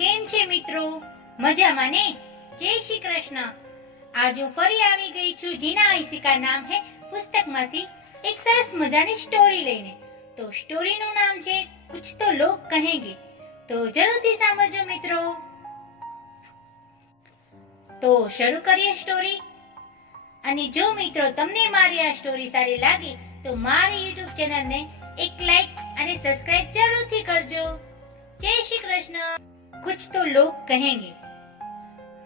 કેમ છે મિત્રો? મજામાં ને? જય શ્રી કૃષ્ણ. આજ હું ફરી આવી ગઈ છું જીના આઈસિકા નામ હે પુસ્તકમાંથી એક સરસ મજાની સ્ટોરી લઈને. તો સ્ટોરીનું નામ છે, કુછ તો લોગ કહેંગે. તો જરૂરથી સાંભળજો મિત્રો. તો શરૂ કરીએ સ્ટોરી અને જો મિત્રો તમને મારી આ સ્ટોરી સારી લાગી, તો મારી યુટ્યુબ ચેનલને એક લાઈક અને સબસ્ક્રાઇબ જરૂરથી કરજો. જય શ્રી કૃષ્ણ. કુછ तो लोग કહેંગે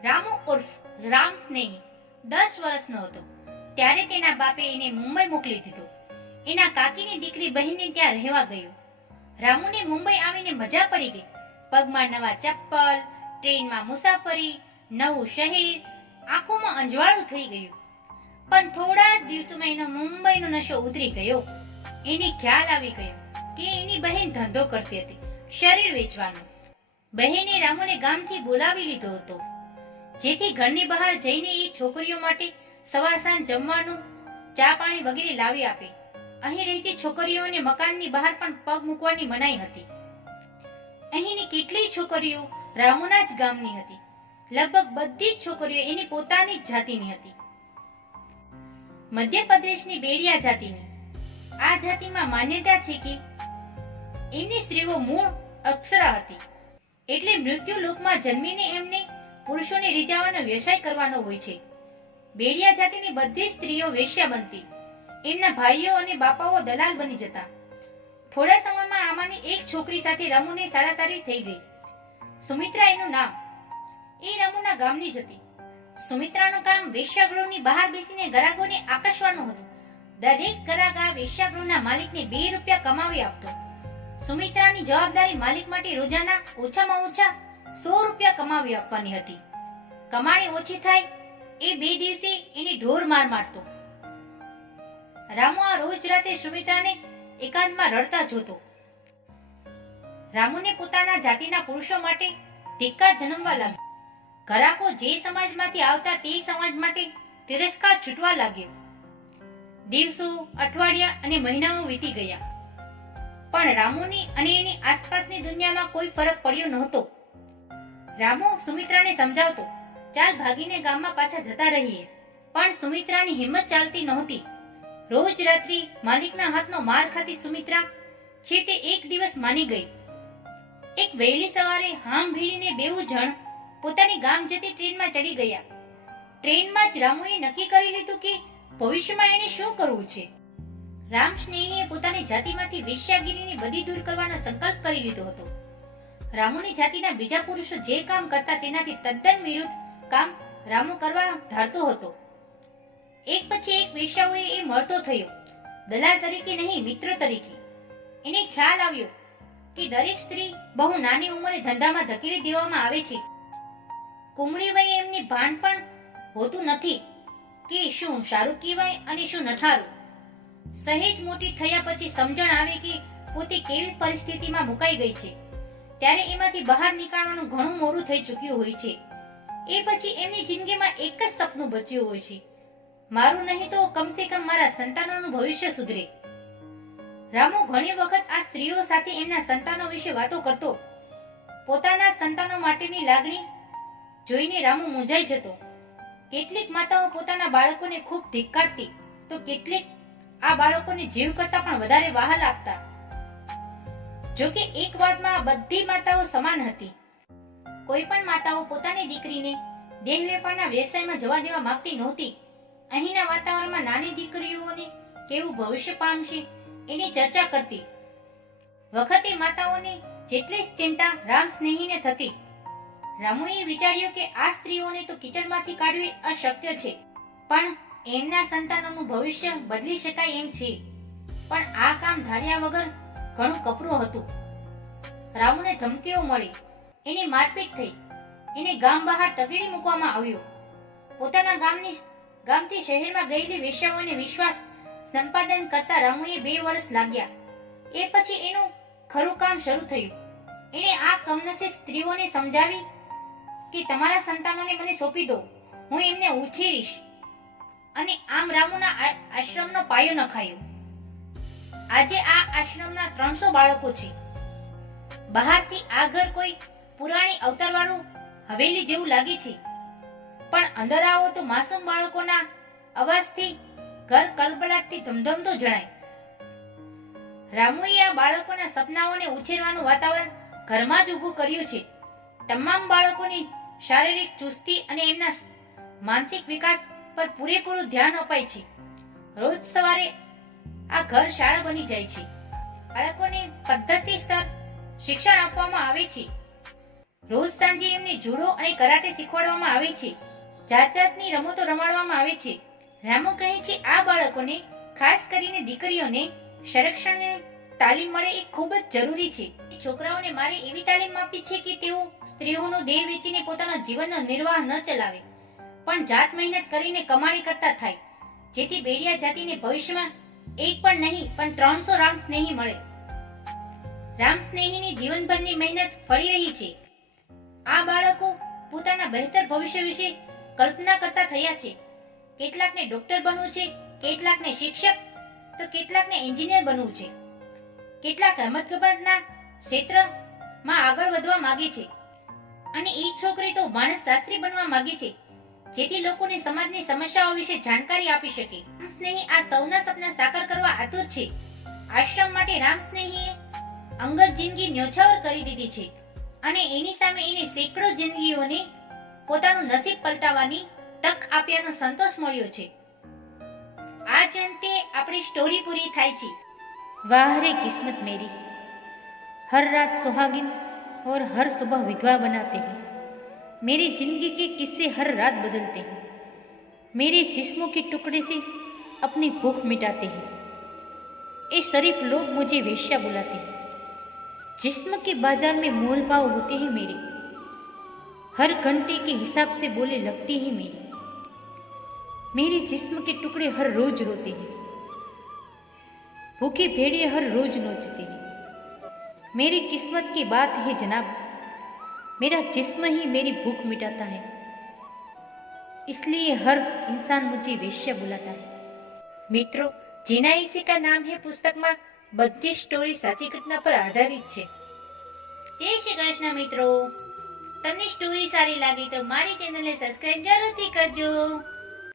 રામુ ઉર્ફ રામ સ્નેહી દસ વર્ષનો હતો. ત્યારે તેના બાપે એને મુંબઈ મોકલી દીધો. એના કાકીની દીકરી બહેનને ત્યાં રહેવા ગયો. રામુને મુંબઈ આવીને મજા પડી ગઈ. પગમાં નવા ચપ્પલ, ટ્રેનમાં મુસાફરી, નવું શહેર, આંખોમાં અંજવાળું થઈ ગયું. પણ થોડા જ દિવસોમાં એનો મુંબઈનો નશો ઉતરી ગયો. એને ખ્યાલ આવી ગયો કે એની બહેન ધંધો કરતી હતી, શરીર વેચવાનો. બહેને રામુને ગામથી બોલાવી લીધો હતો. જેથી ઘરની બહાર જઈને એ છોકરીઓ માટે સવાર સાંજ જમવાનું, ચા પાણી વગેરે લાવી આપે. અહીં રહેતી છોકરીઓને મકાનની બહાર પણ પગ મૂકવાની મનાઈ હતી. અહીંની કેટલીય છોકરીઓ રામુના જ ગામની હતી. લગભગ બધી જ છોકરીઓ એની પોતાની જ જાતિની હતી. મધ્યપ્રદેશની બેડિયા જાતિની. આ જાતિમાં માન્યતા છે કે એમની સ્ત્રીઓ મૂળ અપ્સરા હતી. એટલે મૃત્યુ લોકમાં જન્મીને એમને પુરુષોને રીઝાવાનો વ્યવસાય કરવાનો હોય છે. બેડિયા જાતિની બધી સ્ત્રીઓ વેશ્યા બનતી. એમના ભાઈઓ અને બાપાઓ દલાલ બની જતા. થોડા સમયમાં આમાંની એક છોકરી સાથે રમુને સારા સારી થઈ ગઈ. સુમિત્રા એનું નામ. એ રમુના ગામની જ હતી. સુમિત્રાનું કામ વેશ્યાગૃહની બહાર બેસીને ગ્રાહકોને આકર્ષવાનું હતું. દરેક ગ્રાહક આ વેશ્યાગૃહના માલિકને બે રૂપિયા કમાવી આપતો. સુમિત્રાની જવાબદારી માલિક માટે રોજાના ઓછામાં ઓછા સો રૂપિયા કમાવી આપવાની હતી. કમાણી ઓછી થાય એ બે દિવસે એની ઢોર માર મારતો. રામુ આ રોજ રાતે સુમિત્રાને એકાંતમાં રડતા જોતો. રામુને પોતાના જાતિના પુરુષો માટે ધિક્કાર જન્મવા લાગ્યો. ઘરાકો જે સમાજમાંથી આવતા તે સમાજ માટે તિરસ્કાર છૂટવા લાગ્યો. દિવસો, અઠવાડિયા અને મહિનાઓ વીતી ગયા. પણ રામુની અને એની આસપાસની દુનિયામાં કોઈ ફરક પડ્યો નહોતો. રામુ સુમિત્રાને સમજાવતો, ચાલ ભાગીને ગામમાં પાછા જતા રહીએ. પણ સુમિત્રાની હિંમત ચાલતી નહોતી. રોજ રાત્રિ માલિકના હાથનો માર ખાતી સુમિત્રા છેટે એક દિવસ માની ગઈ. એક વહેલી સવારે હામ ભીડીને બેવું જણ પોતાની ગામ જતી ટ્રેનમાં ચડી ગયા. ટ્રેનમાં જ રામુએ નક્કી કરી લીધું કે ભવિષ્યમાં એને શું કરવું છે? રામ સ્નેહીએ પોતાની જાતિમાંથી વેશ્યાગીરીની બધી દૂર કરવાનો સંકલ્પ કરી લીધો હતો. રામુની જાતિના બીજા પુરુષો જે કામ કરતા તેનાથી તદ્દન વિરુદ્ધ કામ રામુ કરવા ધારતો હતો. એક પછી એક વેશ્યાઓએ એ મળતો થયો. દલાલ તરીકે નહીં, મિત્ર તરીકે. એને ખ્યાલ આવ્યો કે દરેક સ્ત્રી બહુ નાની ઉંમરે ધંધામાં ધકેલી દેવામાં આવે છે. કુમળીભાઈ એમની ભાન પણ હોતું નથી કે શું સારું અને શું નઠારું. સહેજ મોટી થયા પછી સમજણ આવે કે પોતે કેવી પરિસ્થિતિમાં મુકાઈ ગઈ છે. ત્યારે એમાંથી બહાર નીકળવાનું ઘણું મોડું થઈ ચૂક્યું હોય છે. એ પછી એમની જિંદગીમાં એક જ સપનું બચ્યું હોય છે. મારું નહીં તો કમસે કમ મારા સંતાનોનું ભવિષ્ય સુધરે. રામુ ઘણી વખત આ સ્ત્રીઓ સાથે એમના સંતાનો વિશે વાતો કરતો. પોતાના સંતાનો માટેની લાગણી જોઈને રામુ મૂંઝાઈ જતો. કેટલીક માતાઓ પોતાના બાળકોને ખૂબ ધિક્કારતી. તો કેટલીક આ બાળકોને જીવ કરતા પણ વધારે વહાલ આપતા. જોકે એક વાતમાં બધી માતાઓ સમાન હતી. કોઈ પણ માતાઓ પોતાની દીકરીને દેહ વેપારના વ્યવસાયમાં જવા દેવા માંગતી નહોતી. અહીંના વાતાવરણમાં નાની દીકરીઓને કેવું ભવિષ્ય પામશે એની ચર્ચા કરતી. વખતે માતાઓને જેટલી જ ચિંતા રામ સ્નેહીને થતી. રામુએ વિચાર્યું કે આ સ્ત્રીઓને તો કિચડમાંથી કાઢવી અશક્ય છે. પણ એમના સંતાનોનું ભવિષ્ય બદલી શકાય એમ છે. પણ આ કામ ધાર્યા વગર ઘણું કપરું હતું. રામુને ધમકીઓ મળી. એની મારપીટ થઈ. એને ગામ બહાર તગેડી મૂકવામાં આવ્યો. પોતાના ગામની, ગામથી શહેરમાં ગયેલી વેશ્યાઓને વિશ્વાસ સંપાદન કરતા રામુએ બે વર્ષ લાગ્યા. એ પછી એનું ખરું કામ શરૂ થયું. એણે આ કમનસીબ સ્ત્રીઓને સમજાવી કે તમારા સંતાનોને મને સોંપી દો. હું એમને ઉછેરીશ. અને આમ રામુના આશ્રમનો પાયો નખાયો. આજે આ આશ્રમના ત્રણસો બાળકો છે. બહારથી આ ઘર કોઈ પુરાણી અવતારવાળું હવેલી જેવું લાગે છે. પણ અંદર આવો તો માસૂમ બાળકોના અવાજથી, ઘર કલબલાટથી ધમધમતો જણાય. રામુએ આ બાળકોના સપનાઓને ઉછેરવાનું વાતાવરણ ઘરમાં જ ઊભું કર્યું છે. તમામ બાળકોની શારીરિક ચુસ્તી અને એમના માનસિક વિકાસ પર પૂરેપૂરું ધ્યાન અપાય છે. રોજ સવારે આ ઘર શાળા બની જાય છે. બાળકોને પદ્ધતિસર શિક્ષણ આપવામાં આવે છે. રોજ સાંજે એમને જુડો અને કરાટે શીખવાડવામાં આવે છે. જાત જાતની રમતો રમાડવામાં આવે છે. રામો કહે છે, આ બાળકોને, ખાસ કરીને દીકરીઓને સંરક્ષણની તાલીમ મળે એ ખૂબ જ જરૂરી છે. છોકરાઓને મારે એવી તાલીમ આપી છે કે તેઓ સ્ત્રીઓનો દેહ વેચીને પોતાના જીવનનો નિર્વાહ ન ચલાવે. પણ જાત મહેનત કરીને કમાણી કરતા થાય. જેથી બેડિયા જાતિને ભવિષ્યમાં એક પણ નહીં, પણ ત્રણસો રામ સ્નેહી મળે. રામ સ્નેહીની જીવનભરની મહેનત ફળી રહી છે. આ બાળકો પોતાના બહેતર ભવિષ્ય વિશે કલ્પના કરતા થયા છે. કેટલાકને ડોક્ટર બનવું છે, કેટલાકને શિક્ષક, તો કેટલાકને એન્જિનિયર બનવું છે. કેટલાક રમતગમતના ક્ષેત્રમાં આગળ વધવા માંગે છે. અને એક છોકરી તો માણસ શાસ્ત્રી બનવા માંગે છે. જેથી લોકોને સમાજની સમસ્યાઓ વિશે જાણકારી આપી શકે. રામ સ્નેહી આ સૌના સપના સાકાર કરવા આતુર છે. આશ્રમ માટે રામ સ્નેહીએ અંગત જિંદગી ન્યોછાવર કરી દીધી છે અને એની સામે એને સેંકડો જિંદગીઓને પોતાનું નસીબ પલટાવવાની તક આપ્યાનો સંતોષ મળ્યો છે. આ જંતે આપણી સ્ટોરી પૂરી થાય છે. વાહ રે કિસ્મત મેરી. હર રાત સુહાગિન ઓર હર સુબહ વિધવા બનાતે હૈ. मेरी ज़िंदगी के किस्से हर रात बदलते हैं। मेरे जिस्मों के टुकड़े से अपनी भूख मिटाते हैं। ये शरीफ लोग मुझे वेश्या बुलाते हैं। जिस्म के बाज़ार में मोल भाव होते हैं मेरे। हर घंटे के हिसाब से बोले लगती है मेरी। मेरे जिस्म के टुकड़े हर रोज रोते हैं। भूखे भेड़िए हर रोज नोचते हैं। मेरी किस्मत की बात है जनाब। मेरा जिस्म ही मेरी भूख मिटाता है इसलिए हर इंसान मुझे वेश्या बुलाता है મિત્રો જીના ઇસી કા નામ હે પુસ્તકમાં બધી સ્ટોરી સાચી ઘટના પર આધારિત છે જય શ્રી કૃષ્ણ મિત્રો તમને સ્ટોરી સારી લાગી તો મારી ચેનલને સબસ્ક્રાઇબ જરૂરથી કરજો